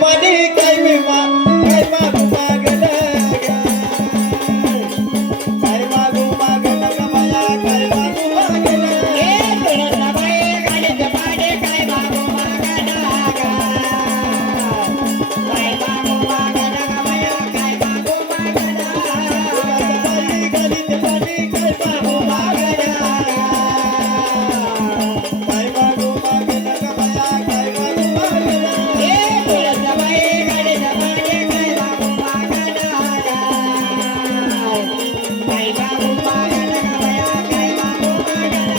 पाणी काय मी काय मागू मागण काय मागू मागण ग बाया काय मागू मागण गाडीचे पाणी काय मागू मागण काय मागू मागण बाया काय मागू मागण बाई गलीत पाणी काय मागू मागण काय मागू मागण ग बाया काय मागू मागण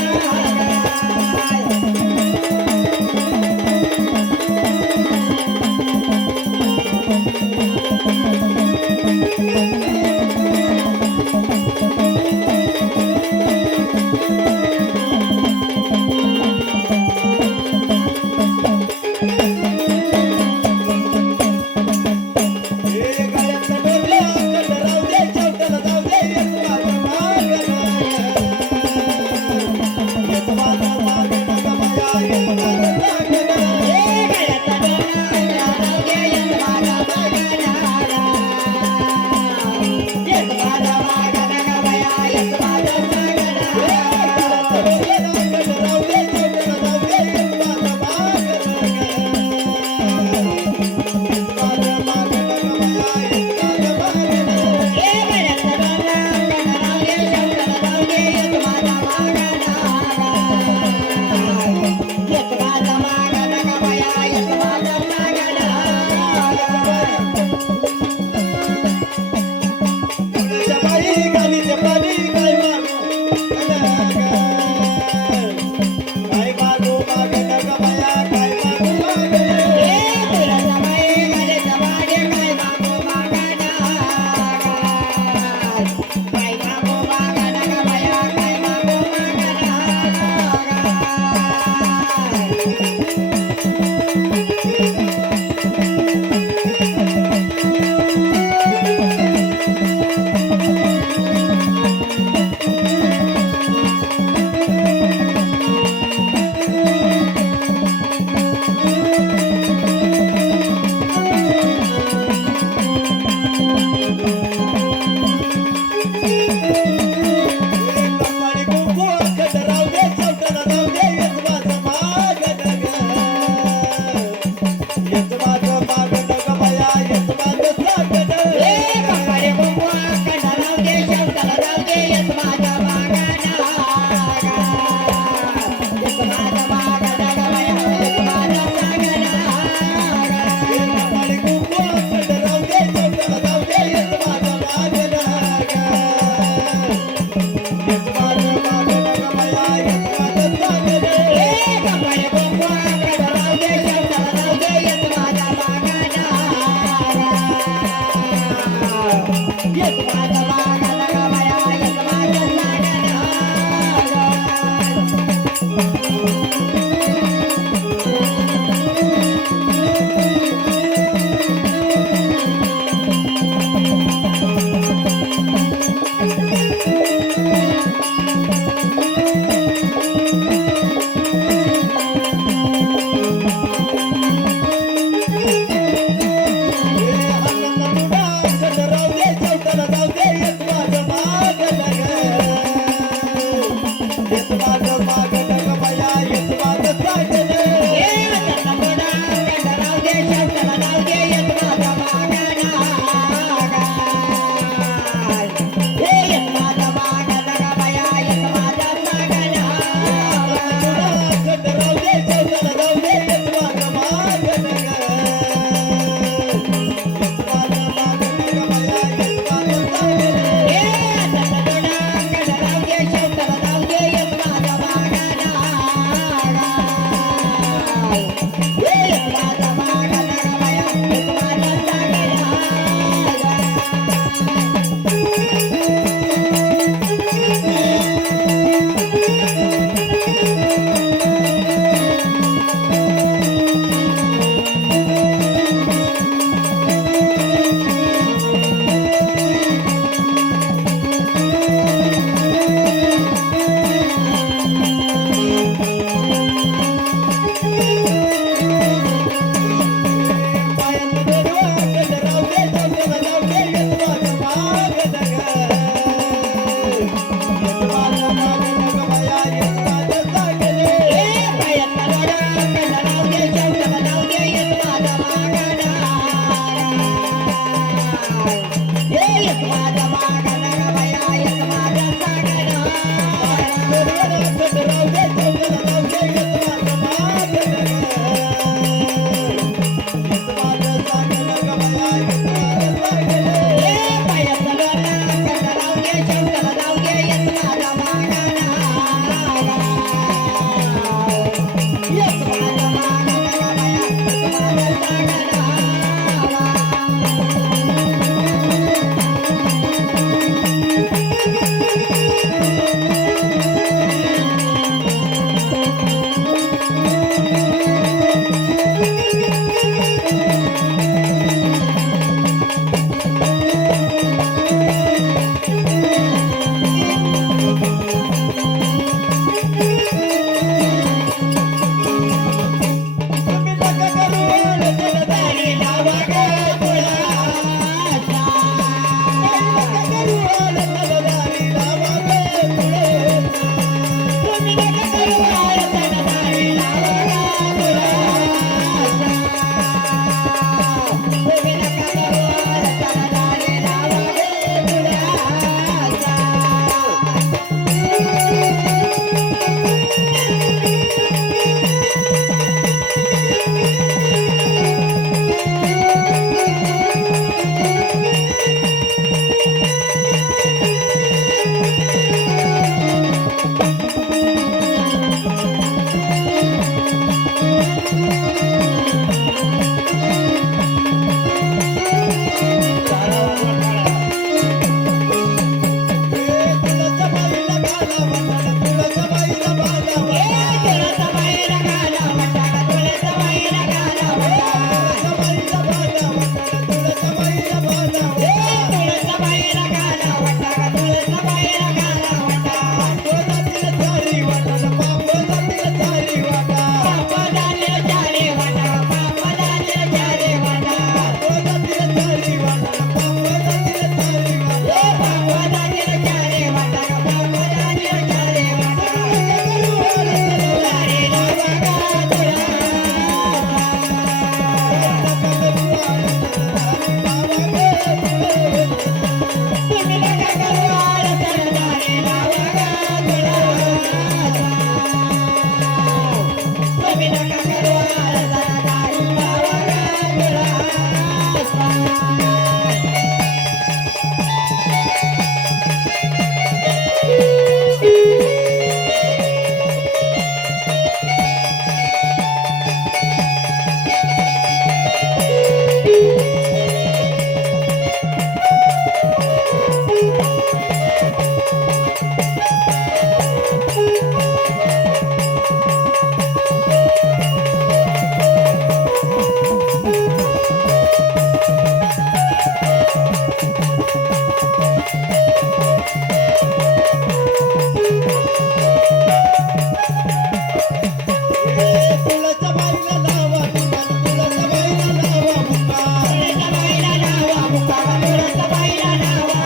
तुळजाबाईला लावा मुक्काम, तुळजाबाईला लावा मुक्काम. तुळजाबाईला लावा मुक्काम, तुळजाबाईला लावा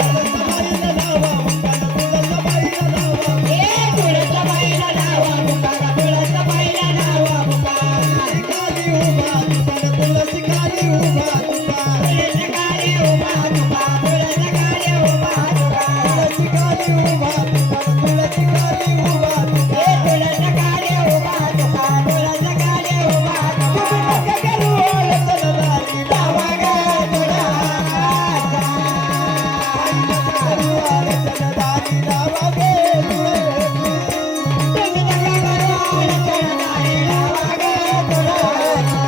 तुळजाबाईला लावा मुक्काम, तुळजाबाईला लावा. हे तुळजाबाईला लावा मुक्काम, तुळजाबाईला लावा मुक्काम. तुळशी खाली उभा तुका, तुळशी खाली उभा तुका. तुळजाखाली उभा तुका, तुळजाखाली उभा तुका. तुळशी खाली उभा तुका, तुळशी खाली उभा तुका. हे तुळजाखाली उभा तुका, तुळजाखाली उभा तुका. नका करू आळतदारी, लावा ग तुळाचा. नका करू आळतदारी, लावा ग तुळशी. तुम्ही नका करू आळतदारी, लावा ग तुळाचा.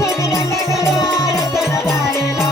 तुम्ही नका करू आळतदारी, लावा